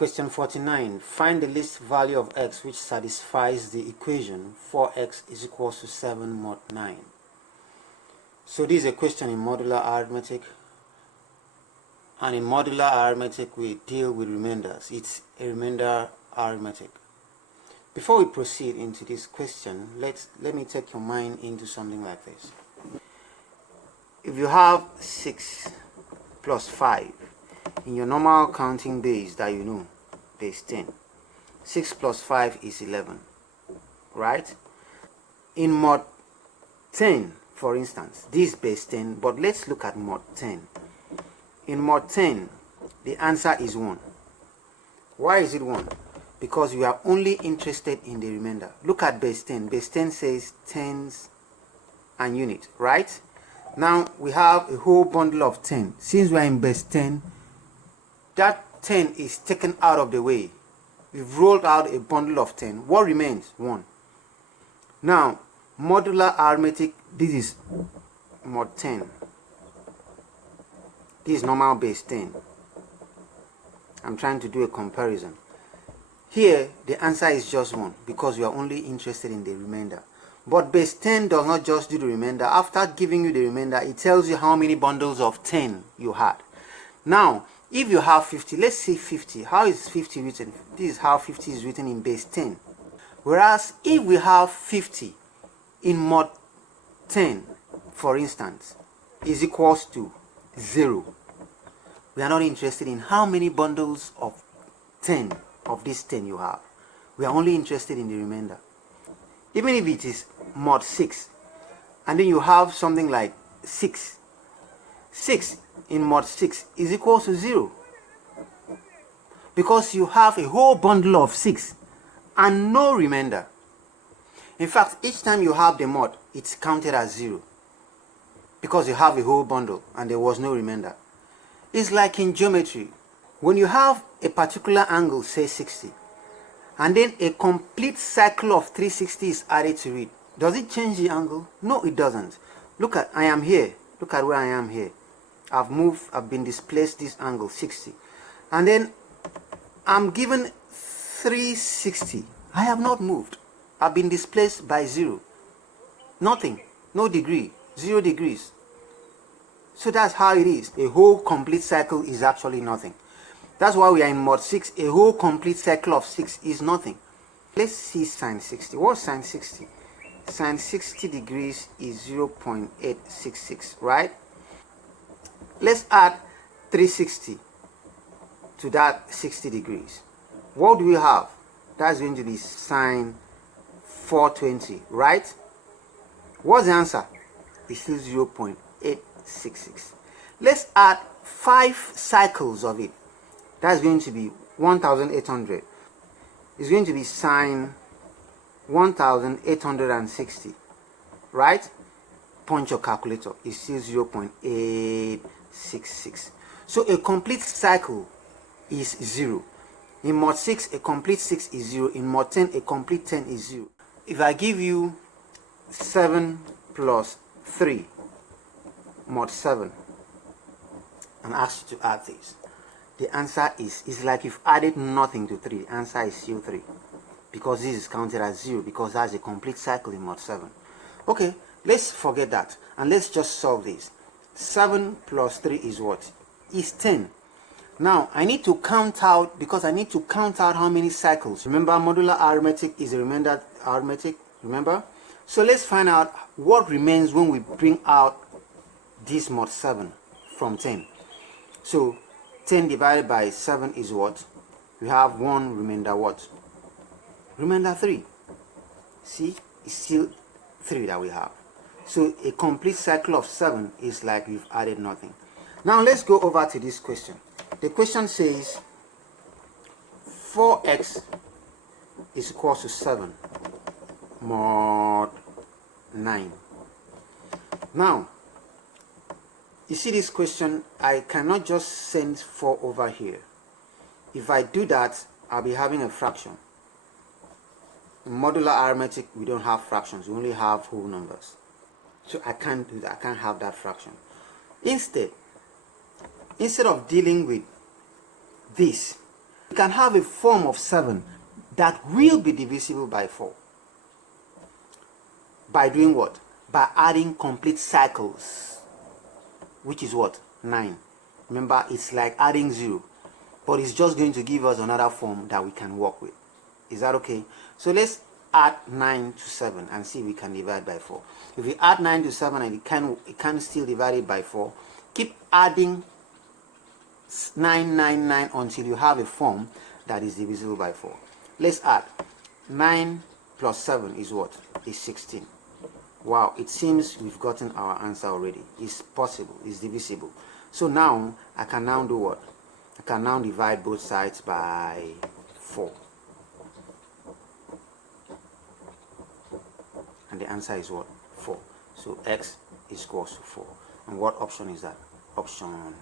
Question 49. Find the least value of x which satisfies the equation 4x is equals to 7 mod 9. So this is a question in modular arithmetic. And in modular arithmetic we deal with remainders. It's a remainder arithmetic. Before we proceed into this question, let me take your mind into something like this. If you have 6 plus 5 in your normal counting base that you know, base 10, 6 plus 5 is 11, right? In mod 10, for instance, this is base 10, but let's look at mod 10. In mod 10, the answer is 1. Why is it 1? Because we are only interested in the remainder. Look at base 10. Base 10 says tens and unit, right? Now we have a whole bundle of 10. Since we are in base 10, that 10 is taken out of the way. We've rolled out a bundle of 10. What remains? 1. Now, modular arithmetic, this is mod 10. This is normal base 10. I'm trying to do a comparison. Here, the answer is just 1 because we are only interested in the remainder. But base 10 does not just do the remainder. After giving you the remainder, it tells you how many bundles of 10 you had. Now, if you have 50, let's say 50. How is 50 written? This is how 50 is written in base 10. Whereas, if we have 50 in mod 10, for instance, is equals to 0. We are not interested in how many bundles of 10 of this 10 you have. We are only interested in the remainder. Even if it is mod 6, and then you have something like 6. 6 in mod 6 is equal to 0. Because you have a whole bundle of 6 and no remainder. In fact, each time you have the mod, it's counted as 0. Because you have a whole bundle and there was no remainder. It's like in geometry. When you have a particular angle, say 60, and then a complete cycle of 360 is added to it, does it change the angle? No, it doesn't. Look at, I am here. Look at where I am here. I've been displaced this angle, 60. And then I'm given 360. I have not moved. I've been displaced by 0. Nothing. No degree. 0 degrees. So that's how it is. A whole complete cycle is actually nothing. That's why we are in mod 6. A whole complete cycle of 6 is nothing. Let's see sine 60. What's sine 60? Sine 60 degrees is 0.866, right? Let's add 360 to that 60 degrees. What do we have? That's going to be sine 420, right? What's the answer? It's still 0.866. Let's add 5 cycles of it. That's going to be 1800. It's going to be sine 1860, right? Punch your calculator. It's still 0.866. So a complete cycle is 0. In mod 6, a complete 6 is 0. In mod 10, a complete 10 is 0. If I give you 7 plus 3 mod 7 and ask you to add this, the answer is like you've added nothing to 3. The answer is still 3. Because this is counted as 0, because that's a complete cycle in mod 7. Okay, let's forget that. And let's just solve this. 7 plus 3 is what? Is 10. Now, I need to count out, because I need to count out how many cycles. Remember, modular arithmetic is a remainder arithmetic. Remember? So let's find out what remains when we bring out this mod 7 from 10. So, 10 divided by 7 is what? We have 1 remainder what? Remainder 3. See? It's still 3 that we have. So a complete cycle of 7 is like we've added nothing. Now let's go over to this question. The question says 4x is equal to 7 mod 9. Now, you see this question, I cannot just send 4 over here. If I do that, I'll be having a fraction. In modular arithmetic, we don't have fractions, we only have whole numbers. So I can't do that, I can't have that fraction. Instead of dealing with this, can have a form of 7 that will be divisible by 4. By doing what? By adding complete cycles, which is what? 9. Remember, it's like adding 0, but it's just going to give us another form that we can work with. Is that okay? So let's add 9 to 7 and see if we can divide by 4. If we add 9 to 7 and it can still divide it by 4, keep adding 9 until you have a form that is divisible by 4. Let's add 9 plus 7 is what? Is 16. Wow, it seems we've gotten our answer already. It's possible, it's divisible. So now I can now do what? I can now divide both sides by 4. And the answer is what? 4. So x is equals to 4. And what option is that? Option